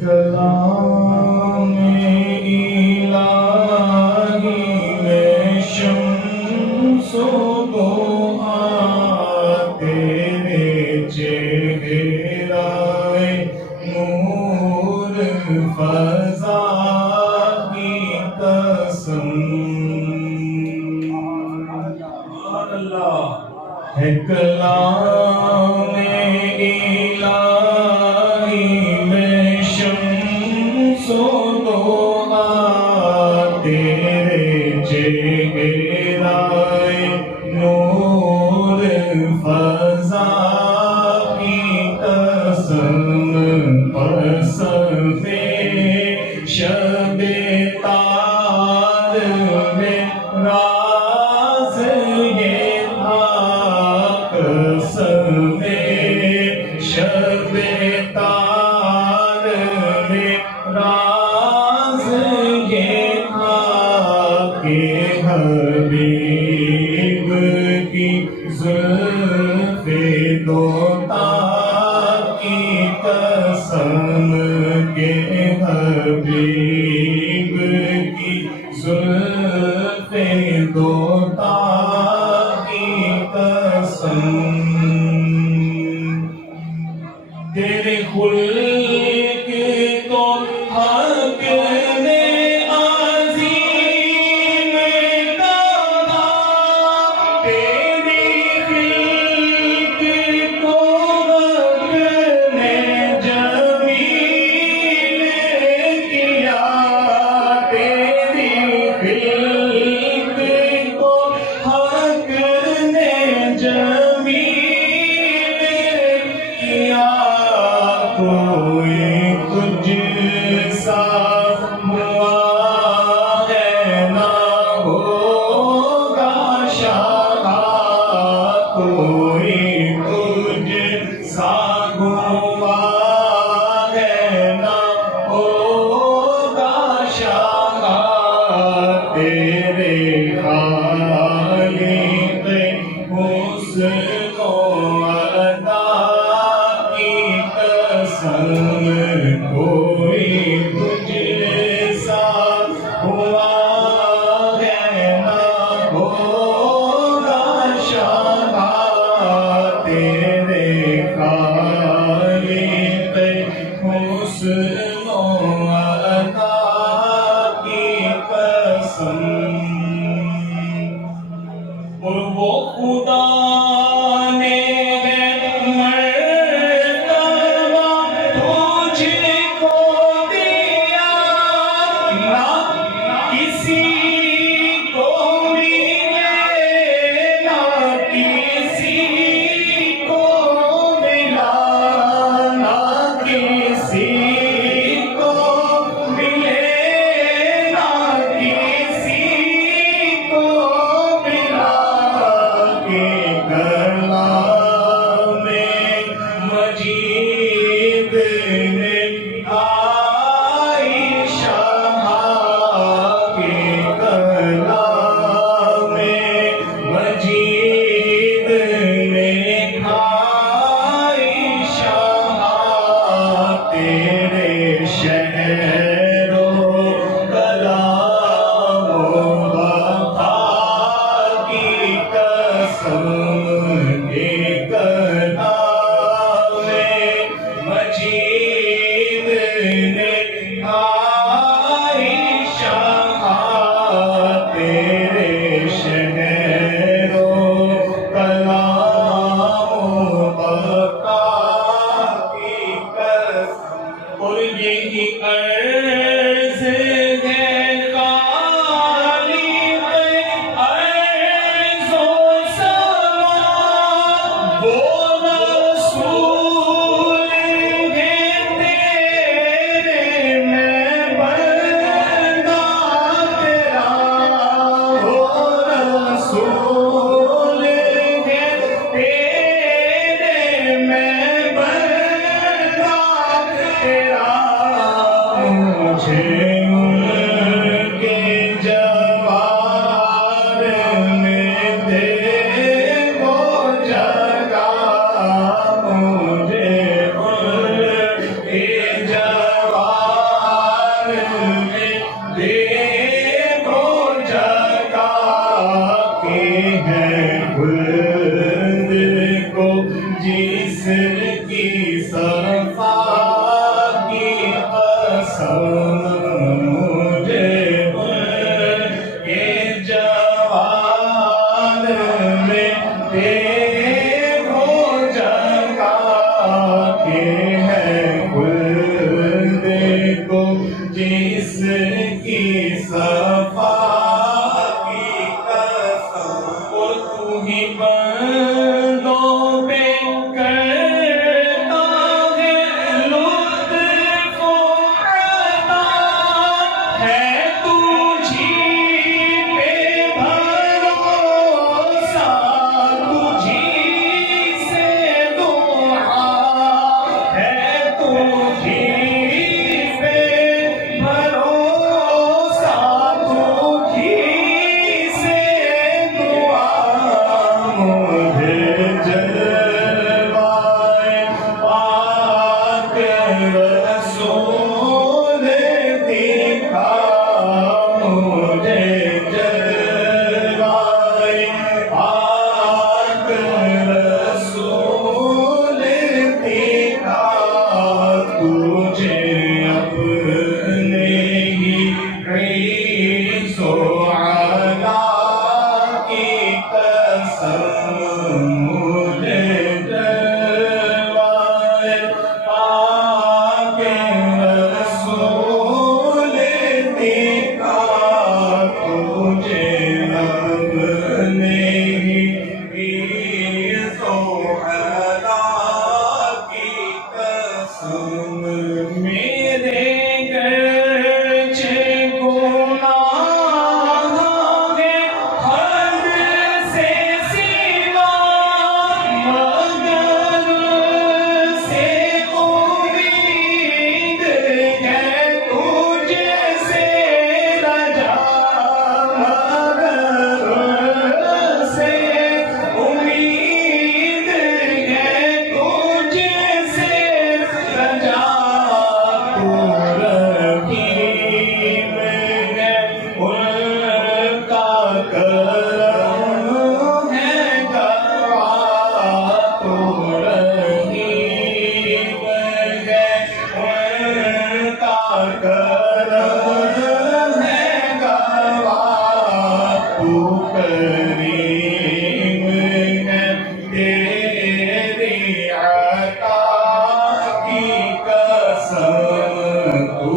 کلام الہی میں شمس و ضحیٰ تیرے چہرۂ نور فضا کی قسم ہے کلام الہی میں شمس و ضحیٰ تیرے چہرۂ نور فضا کی قسم قسم شب تار میں راز یہ تھا قسم شب تار میں راز یہ تھا کہ حبیب کی زلف دوتا کی قسم کے حبیب کی زلف دوتا کی قسم تیرے خلق تو حق نے عظیم کہا تیری خلق کو رب نے جمیل کیا تیری خلق کو حق نے جمیل کیا کوئی تجھ سا ہوا ہے نہ ہوگا شاہ کوئی تجھ سا ہوا ہے نہ ہوگا شاہ تیرے خالق حسن و عطا کی قسم کوئی تجھ سا ہوا ہے نہ ہوگا شاہ تیرے خالق حسن و عطا کی قسم اور وہ خدا نے مرتبہ تجھ کو دیا نہ کسی کو ملے نہ کسی کو ملا نہ کسی رسول دکھا مجھے جلوائے پاک رسول دکھا تجھے اپنے ہی عیش و علا کی قسم مجھے جلوائے پاک رسول دکھا تجھے اپنے ہی عیش و علا کی قسم میرے گرچہ گناہ ہیں حد سے سوا مگر سے امید ہے تجھ سے رجا مگر سے امید ہے تجھ سے رجا تو رحیم ہے ان کا کرم ہے گواہ تو رحیم ہے ان کا کرم ہے گواہ تو کریم ہے تیری عطا کی قسم تو